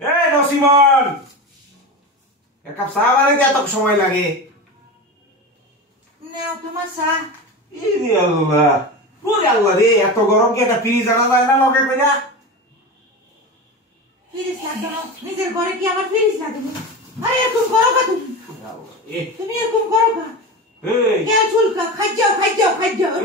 এই নসিমন, এক কাপ চা বানাইতে এত সময় লাগে? নাও তোমার চা। ইরে আল্লাহ, ওরে আল্লাহ রে, এত গরম কি একটা ফ্রিজ আনা যায় না লগে কইরা? ফ্রিজ লাগবে না, নিজের ঘরে কি আমার ফ্রিজ লাগবে? আরে এরকম করো কা তুমি? তুমি এরকম করো কা? এই কে চুলকা খাই যাও।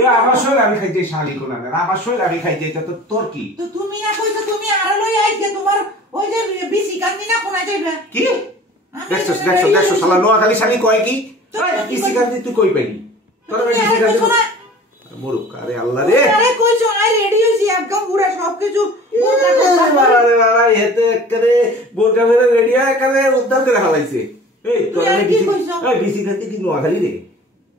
এ আমার শরীর আমি খাই যাই, শালি কোনা না, আমার শরীর আমি খাই যাই, তো তোর কি? তো তুমি না কইছো তুমি আরো লই আইছে তোমার ওই যে বিসি কান্দি না কোনা যাইবে কি দেখছস শালা নোয়াখালী শালি কয় কি? এই বিসি কান্দি তুই কই পাইলি? তোর আমি বিসি কান্দি মরুক। আরে আল্লাহ রে, আরে কইছো আই রেডি হইছি একদম পুরো সবকিছু আরে বাবা এতে করে বোরকা মেরে রেডি হয়ে করে উদ্ধার করে হালাইছে। এই তোর আমি বিসি কান্দি কি নোয়াখালী রে?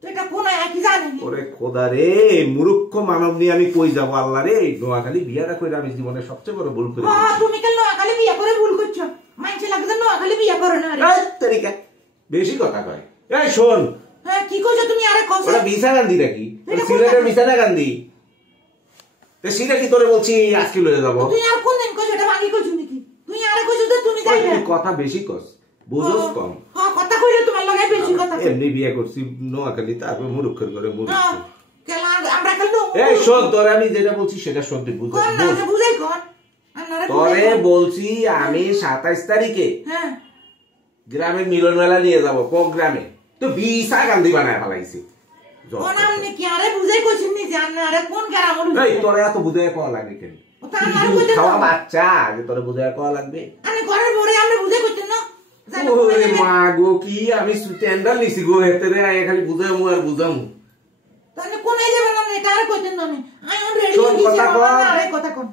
তো এটা কোন কি জানি? ওরে খোদা রে, মূর্খ মানব নিয়ে আমি কই যাব? আল্লাহ রে, নোয়াখালী বিয়াটা কইরা আমি জীবনের সবচেয়ে বড় ভুল করেছি। তুমি কেন নোয়াখালী বিয়া করে ভুল করছো? মানছে লাগে নোয়াখালী বিয়া করে না রে। এই তরিকা বেশি কথা কয়। এই শোন, হ্যাঁ কি কইছো তুমি? আরে কইছো ওরা বিছা গান্ধী নাকি? সিলেটের বিছা না গান্ধী? তে সিলেট কি তোরে বলছি আজকে লয়ে যাব? তুই আর কোন দিন কইছো? এটা বাকি কইছো নাকি? তুই আরে কইছো তো তুমি যাইবে। তুই কথা বেশি কস, বুঝছস কম। হ্যাঁ কথা কইলে তোমার লগে বেশি কথা। এমনি বিয়া করছি নোয়াখালী, তারপর মুরুক্ষের করে মুরুখ। কেলা আমরা কেন? এই শোন, তোরে আমি যেটা বলছি সেটা শুনতে বুঝ। কোন না বুঝাই কোন? তোরে বলছি আমি 27 তারিখে হ্যাঁ গ্রামে মিলন মেলা নিয়ে যাব প্রোগ্রামে, তো বিছা গান্ধী বানায় ফেলাইছে। কোন আমি কি আরে বুঝাই কইছিস নি যে আরে কোন গ্রাম হলো? এই তোরে এত বুঝায় কোয়া লাগে কেন? ওটা আমার কইতে খাওয়া বাচ্চা যে তোরে বুঝায় কোয়া লাগবে? আমি ঘরের বড়ে আমরা বুঝাই কইতেন না। ওরে মা গো, কি আমি স্ট্যান্ডার্ড নিছি গো, হেতেরে আয় খালি বুঝামু আর বুঝামু। তাহলে কোনে যাবে না? এটা আর কইতেন না। আমি রেডি শোন হইছি কথা কম। আরে কথা কোন?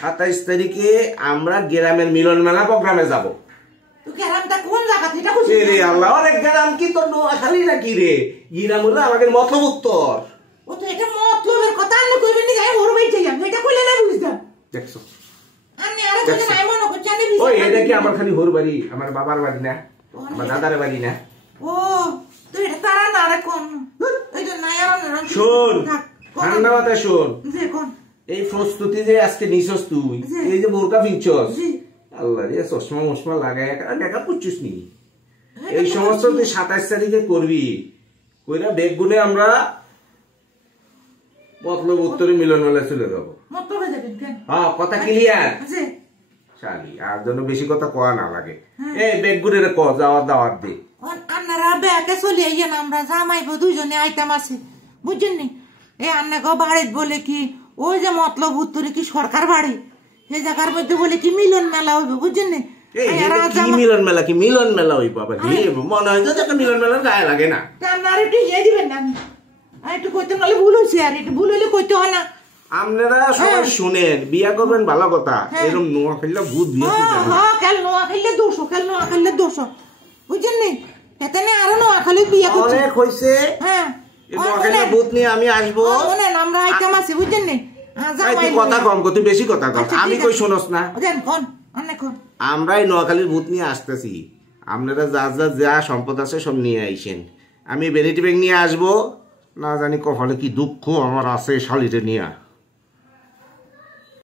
27 তারিখে আমরা গ্রামের মিলন মেলা প্রোগ্রামে যাব। তো গ্রামটা কোন জায়গা? এটা কইছিস? রে আল্লাহ, অনেক গ্রাম কি তোর নোয়াখালী নাকি রে? গ্রাম হলো আমাদের মতলব উত্তর। ও তো এটা মতলবের কথা আমি কইবেন নি, যাই ওর বাইতে যাম। এটা কইলে না বুঝতাম। দেখছো আমি আরে কইতে নাই মনে করছি আমি বিশ। ওই এটা কি আমার খালি হোর বাড়ি? আমার বাবার বাড়ি না, আমার দাদার বাড়ি না। ও তো এটা তারা না আরে কোন? এটা নাই আর না। শোন ঠান্ডা মাথায় শোন, যে কোন এই প্রস্তুতি যে আজকে নিছস তুই, এই যে বোরকা পিনছস, জি আল্লাহ রে, চশমা মশমা লাগায় দেখা পুচ্ছিস নি? এই সমস্ত তুই 27 তারিখে করবি, কইরা বেগ গুনে আমরা মতলব উত্তরে মিলন মেলায় চলে যাবো। মতলবে যাবেন কেন? হ্যাঁ কথা ক্লিয়ার? জি শালি আর জন্য বেশি কথা কয়া না লাগে। এই বেগ গুনে ক যাওয়ার দাওয়াত দে। আপনারা ব্যাকে চলে আইয়েন, আমরা জামাইবো দুজনে আইতাম আছে বুঝছেন নি? এই আন্নাকে বাড়িত বলে কি ওই যে মতলব উত্তরে কি সরকার বাড়ি, সেই জায়গার মধ্যে বলে কি মিলন মেলা হইবে বুঝছেন নি? কি মিলন মেলা? কি মিলন মেলা হইব? বাবা মনে হয় যে একটা মিলন মেলার গায়ে লাগে না। আপনারা একটু ইয়ে দিবেন না, আমি একটু কইতে নাহলে ভুল হয়েছে, আর একটু ভুল হইলে কইতে হয় না। আপনারা সবাই শুনেন, বিয়া করবেন ভালো কথা, এরকম নোয়া খেললে ভূত বিয়ে করবেন না। খেল নোয়া খেললে 200, খেল নোয়া খেললে 200 বুঝছেন নি? এতে না আরো নোয়া খালি বিয়ে করছে অনেক হইছে। হ্যাঁ নোয়া খেললে ভূত নিয়ে আমি আসবো। শুনেন আমরা আইতাম আছি বুঝছেন নি? তুই কথা কম কর, তুই বেশি কথা কর, আমি কই শোনস না? কোন অনেক কোন আমরাই নোয়াখালীর ভূত নিয়ে আসতেছি, আপনারা যা যা যা সম্পদ আছে সব নিয়ে আইসেন। আমি ভ্যানিটি ব্যাগ নিয়ে আসবো, না জানি কপালে কি দুঃখ আমার আছে শালিরে নিয়ে।